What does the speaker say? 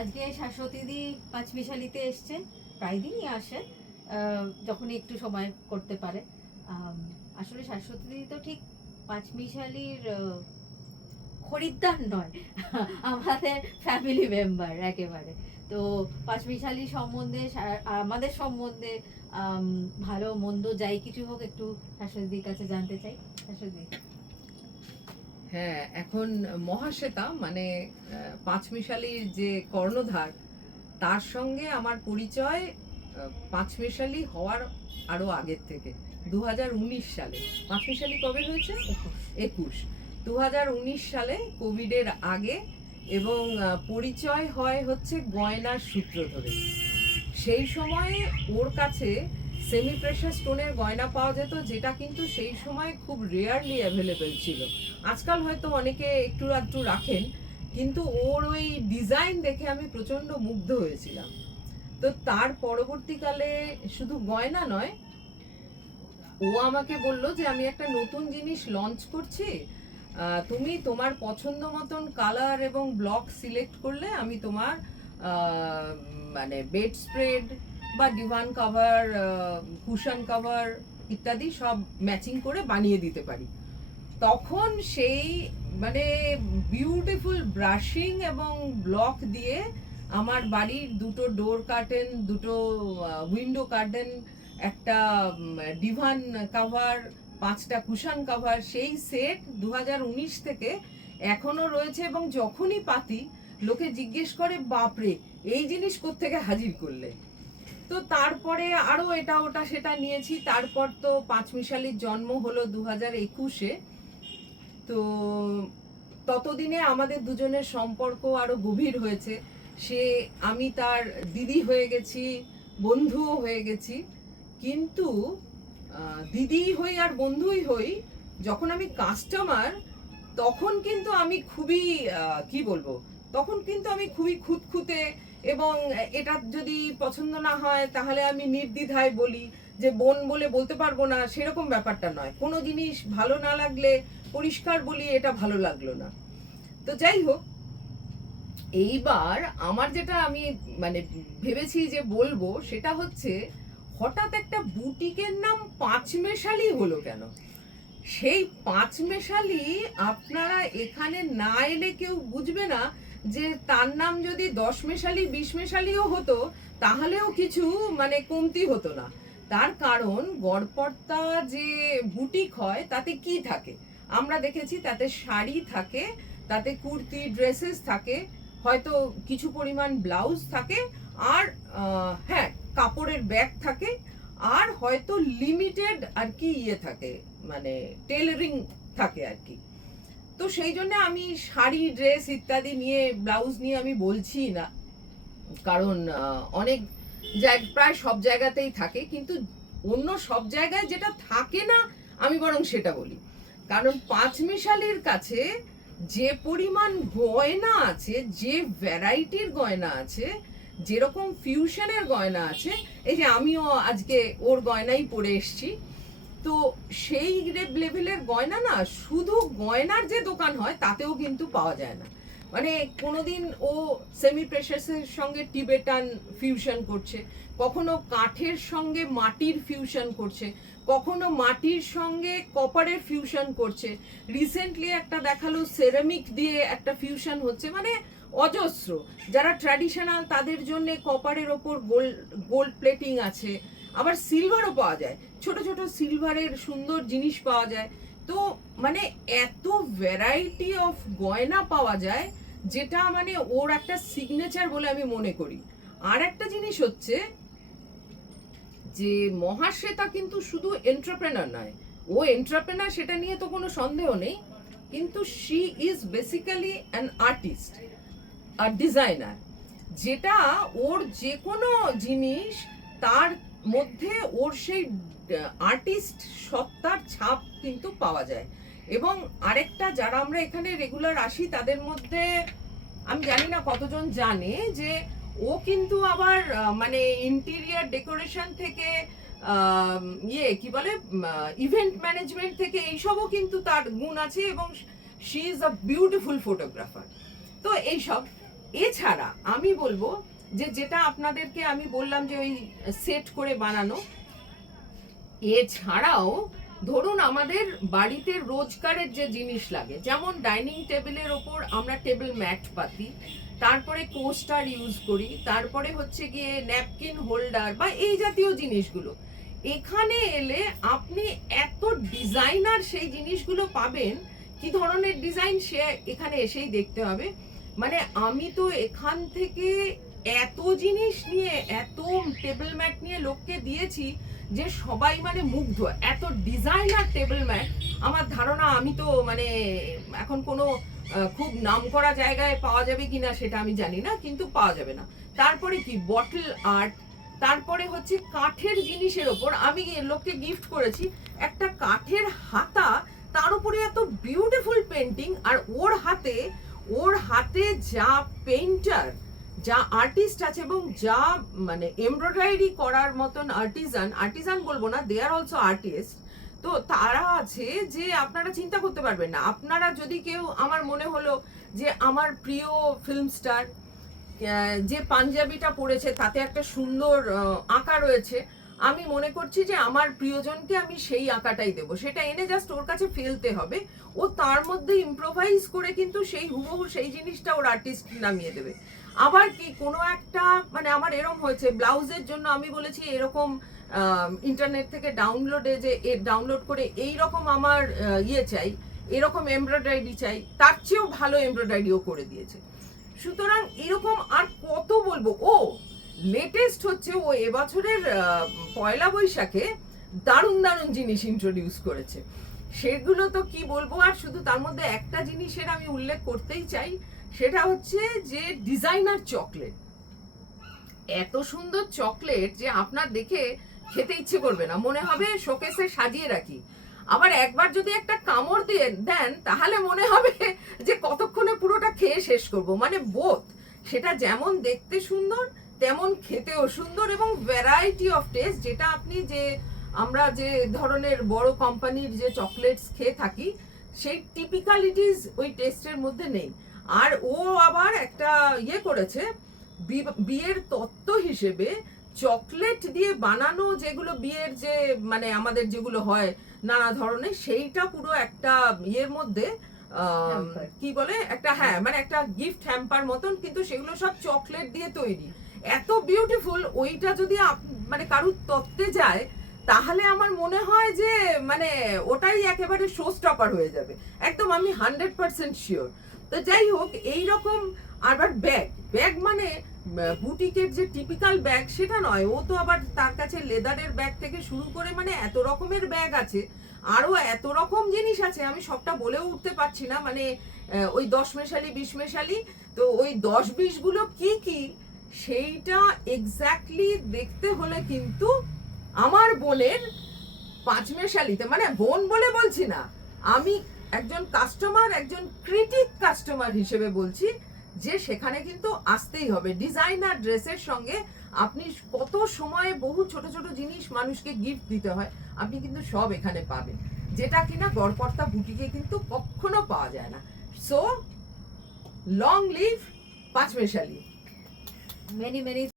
আজকে শাশ্বতীদি পাঁচমিশালিতে এসছেন, প্রায় দিনই আসেন যখনই একটু সময় করতে পারে। আসলে শাশ্বতীদি তো ঠিক পাঁচমিশালির খরিদ্দার নয়, আমাদের ফ্যামিলি মেম্বার একেবারে। তো পাঁচমিশালি সম্বন্ধে আমাদের সম্বন্ধে ভালো মন্দ যাই কিছু হোক একটু শাশ্বতীদির কাছে জানতে চাই। শাশ্বতী, হ্যাঁ, এখন মহাশ্বেতা মানে পাঁচমিশালির যে কর্ণধার, তার সঙ্গে আমার পরিচয় পাঁচমিশালি হওয়ার আরো আগের থেকে। 2019 সালে পাঁচমিশালি কবে হয়েছে? 21। 2019 সালে কোভিডের আগে, এবং পরিচয় হয় হচ্ছে গয়নার সূত্র ধরে। সেই সময়ে ওর কাছে সেমি প্রেশার স্টোনের গয়না পাওয়া যেত, যেটা কিন্তু সেই সময় খুব রেয়ারলি অ্যাভেলেবেল ছিল। আজকাল হয়তো অনেকে একটু আধটু রাখেন, কিন্তু ওর ওই ডিজাইন দেখে আমি প্রচণ্ড মুগ্ধ হয়েছিলাম। তো তার পরবর্তীকালে শুধু গয়না নয়, ও আমাকে বলল যে আমি একটা নতুন জিনিস লঞ্চ করছি, তুমি তোমার পছন্দ মতন কালার এবং ব্লক সিলেক্ট করলে আমি তোমার মানে বেড স্প্রেড বা ডিভান কাভার, কুশন কাভার ইত্যাদি সব ম্যাচিং করে বানিয়ে দিতে পারি। তখন সেই মানে বিউটিফুল ব্রাশিং এবং ব্লক দিয়ে আমার বাড়ির দুটো ডোর কার্টেন, দুটো উইন্ডো কার্টেন, একটা ডিভান কাভার, 5টা কুশন কাভার, সেই সেট 2019 থেকে এখনো রয়েছে। এবং যখনই পাতি লোকে জিজ্ঞেস করে, বাপরে এই জিনিস কোত্থেকে হাজির করলে। তো তারপরে আরো এটা ওটা সেটা নিয়েছি। তারপর তো পাঁচমিশালির জন্ম হলো 2021-এ। তো ততদিনে আমাদের দুজনের সম্পর্ক আরো গভীর হয়েছে। আমি তার দিদি হয়ে গেছি, বন্ধুও হয়ে গেছি। কিন্তু দিদি হই আর বন্ধুই হই, যখন আমি কাস্টমার তখন কিন্তু আমি খুবই কি বলবো, তখন কিন্তু আমি খুবই খুঁতখুঁতে, এবং এটা যদি পছন্দ না হয় তাহলে আমি নির্দ্বিধায় বলি, যে বোন বলে বলতে পারবো না সেরকম ব্যাপারটা নয়। কোনো জিনিস ভালো না লাগলে পরিষ্কার বলি এটা ভালো লাগলো না। তো যাই হোক, এইবার আমার যেটা আমি মানে ভেবেছি যে বলবো সেটা হচ্ছে, হঠাৎ একটা বুটিকের নাম পাঁচমেশালি হলো কেন? সেই পাঁচমেশালি আপনারা এখানে না এলে কেউ বুঝবে না যে তার নাম যদি 10 মেশালি 20 মেশালিও হতো তাহলেও কিছু মানে কমতি হতো না। তার কারণ গড়পড়তা যে বুটিক হয় তাতে কি থাকে আমরা দেখেছি, তাতে শাড়ি থাকে, তাতে কুর্তি ড্রেসেস থাকে, হয়তো কিছু পরিমাণ ব্লাউজ থাকে, আর হ্যাঁ কাপড়ের ব্যাগ থাকে, আর হয়তো লিমিটেড আর কি থাকে, মানে টেলারিং থাকে আর কি। তো সেই জন্য আমি শাড়ি ড্রেস ইত্যাদি নিয়ে, ব্লাউজ নিয়ে আমি বলছি না, কারণ অনেক প্রায় সব জায়গাতেই থাকে, কিন্তু অন্য সব জায়গায় যেটা থাকে না আমি বরং সেটা বলি। কারণ পাঁচমিশালির কাছে যে পরিমাণ গয়না আছে, যে ভ্যারাইটির গয়না আছে, যেরকম ফিউশনের গয়না আছে, এই যে আমিও আজকে ওর গয়নাই পরে এসছি, তো সেই লেভেলের গয়না না শুধু গয়নার যে দোকান হয় তাতেও কিন্তু পাওয়া যায় না। মানে কোনোদিন ও সেমি প্রেশাসের সঙ্গে টিবেটান ফিউশন করছে, কখনো কাঠের সঙ্গে মাটির ফিউশন করছে, কখনো মাটির সঙ্গে কপারের ফিউশন করছে, রিসেন্টলি একটা দেখালো সেরামিক দিয়ে একটা ফিউশন হচ্ছে। মানে অজস্র। যারা ট্র্যাডিশনাল তাদের জন্য কপারের ওপর গোল্ড প্লেটিং আছে, আবার সিলভারও পাওয়া যায়, ছোট ছোট সিলভারের সুন্দর জিনিস পাওয়া যায়। তো মানে এত ভ্যারাইটি অফ গয়না পাওয়া যায়, যেটা মানে ওর একটা সিগনেচার বলে আমি মনে করি। আর একটা জিনিস হচ্ছে যে মহাশ্বেতা কিন্তু শুধু এন্টারপ্রেনার নয়, ও এন্টারপ্রেনার সেটা নিয়ে তো কোনো সন্দেহ নেই, কিন্তু she is basically an artist, আর ডিজাইনার। যেটা ওর যে কোনো জিনিস, তার মধ্যে ওর সেই আর্টিস্ট সত্তার ছাপ কিন্তু পাওয়া যায়। এবং আরেকটা, যারা আমরা এখানে রেগুলার আসি তাদের মধ্যে আমি জানি না কতজন জানে যে ও কিন্তু আবার মানে ইন্টেরিয়ার ডেকোরেশন থেকে কি বলে ইভেন্ট ম্যানেজমেন্ট থেকে এইসবও কিন্তু তার গুণ আছে, এবং she is a beautiful photographer. তো এইসব এছাড়া আমি বলবো যে যেটা আপনাদেরকে আমি বললাম যে ওই সেট করে বানানো, এছাড়াও ধরুন আমাদের বাড়িতে রোজকারের যে জিনিস লাগে, যেমন ডাইনিং টেবিলের ওপর আমরা টেবিল ম্যাট পাতি, তারপরে কোস্টার ইউজ করি, তারপরে হচ্ছে গিয়ে ন্যাপকিন হোল্ডার বা এই জাতীয় জিনিসগুলো, এখানে এলে আপনি এত ডিজাইনার সেই জিনিসগুলো পাবেন। কি ধরনের ডিজাইন সে এখানে এসেই দেখতে হবে। মানে আমি তো এখান থেকে এত জিনিস নিয়ে, এত টেবিল ম্যাট নিয়ে লোককে দিয়েছি যে সবাই মানে মুগ্ধ। এত ডিজাইনার টেবিল ম্যাট আমার ধারণা, আমি তো মানে এখন কোনো খুব নামকরা জায়গায় পাওয়া যাবে কিনা সেটা আমি জানি না, কিন্তু পাওয়া যাবে না। তারপরে কি বটল আর্ট, তারপরে হচ্ছে কাঠের জিনিসের ওপর আমি লোককে গিফট করেছি একটা কাঠের হাতা, তার উপরে এত বিউটিফুল পেন্টিং, আর ওর হাতে যা পেইন্টার, যা আর্টিস্ট আছে এবং যা মানে এমব্রয়ডারি করার মতন আর্টিজান বলবো না, দে আর অলসো আর্টিস্ট, তো তারা আছে যে আপনারা চিন্তা করতে পারবেন না। আপনারা যদি কেউ, আমার মনে হলো যে আমার প্রিয় ফিল্ম স্টার যে পাঞ্জাবিটা পরেছে তাতে একটা সুন্দর আঁকা রয়েছে, আমি মনে করছি যে আমার প্রিয়জনকে আমি সেই আঁকাটাই দেবো, সেটা এনে জাস্ট ওর কাছে ফেলতে হবে, ও তার মধ্যে ইম্প্রোভাইজ করে কিন্তু সেই হুবহু সেই জিনিসটা ওর আর্টিস্ট নামিয়ে দেবে। আবার কি কোনো একটা মানে আমার এরকম হয়েছে ব্লাউজের জন্য আমি বলেছি এরকম ইন্টারনেট থেকে ডাউনলোড করে এই রকম আমার ইয়ে চাই, এরকম এমব্রয়ডারি চাই, তার চেয়েও ভালো এমব্রয়ডারিও করে দিয়েছে। সুতরাং এরকম আর কত বলবো। ও লেটেস্ট হচ্ছে ও এবছরের পয়লা বৈশাখে দারুণ দারুণ জিনিস ইন্ট্রোডিউস করেছে, সেগুলো তো কি বলবো। আর শুধু তার মধ্যে একটা জিনিসের আমি উল্লেখ করতেই চাই, সেটা হচ্ছে যে ডিজাইনার চকলেট। এত সুন্দর চকলেট যে আপনার দেখে খেতে ইচ্ছে করবে না, মনে হবে শোকেসে সাজিয়ে রাখি। আবার একবার যদি একটা কামড় দিয়ে দেন তাহলে মনে হবে যে কতক্ষণে পুরোটা খেয়ে শেষ করব। মানে বোথ, সেটা যেমন দেখতে সুন্দর তেমন খেতেও সুন্দর, এবং ভ্যারাইটি অফ টেস্ট, যেটা আপনি যে আমরা যে ধরনের বড় কোম্পানির যে চকলেটস খেয়ে থাকি সেই টিপিক্যালিটিস ওই টেস্টের মধ্যে নেই। আর ও আবার একটা ইয়ে করেছে, বিয়ের তত্ত্ব হিসেবে চকলেট দিয়ে বানানো যেগুলো বিয়ের যে মানে আমাদের যেগুলো হয় নানা ধরনের, সেইটা পুরো একটা ইয়ের মধ্যে কি বলে একটা, হ্যাঁ মানে একটা গিফট হ্যাম্পার মতন, কিন্তু সেগুলো সব চকলেট দিয়ে তৈরি, এত বিউটিফুল। ওইটা যদি মানে কারুর তত্ত্বে যায় তাহলে আমার মনে হয় যে মানে ওটাই একেবারে শো স্টপার হয়ে যাবে একদম, আমি 100% শিওর। তো যাই হোক, এইরকম। আবার ব্যাগ মানে বুটিকের যে টিপিক্যাল ব্যাগ সেটা নয়, ও তো আবার তার কাছে লেদারের ব্যাগ থেকে শুরু করে মানে এত রকমের ব্যাগ আছে, আরো এত রকম জিনিস আছে, আমি সবটা বলেও উঠতে পারছি না। মানে ওই 10 মেশালি 20 মেশালি, তো ওই 10-20 গুলো কি কি সেইটা এক্স্যাক্টলি দেখতে হলে কিন্তু আমার বোনের 5 মেশালিতে, মানে বোন বলে বলছি না, আমি একজন কাস্টমার, একজন ক্রিটিক কাস্টমার হিসেবে বলছি যে সেখানে কিন্তু আসতেই হবে। ডিজাইনার ড্রেসের সঙ্গে আপনি কত সময় বহু ছোট ছোট জিনিস মানুষকে গিফট দিতে হয়, আপনি কিন্তু সব এখানে পাবেন, যেটা কিনা গড়পড়তা বুটিকে কিন্তু কখনো পাওয়া যায় না। সো লং লিভ পাঁচমেশালি। Many many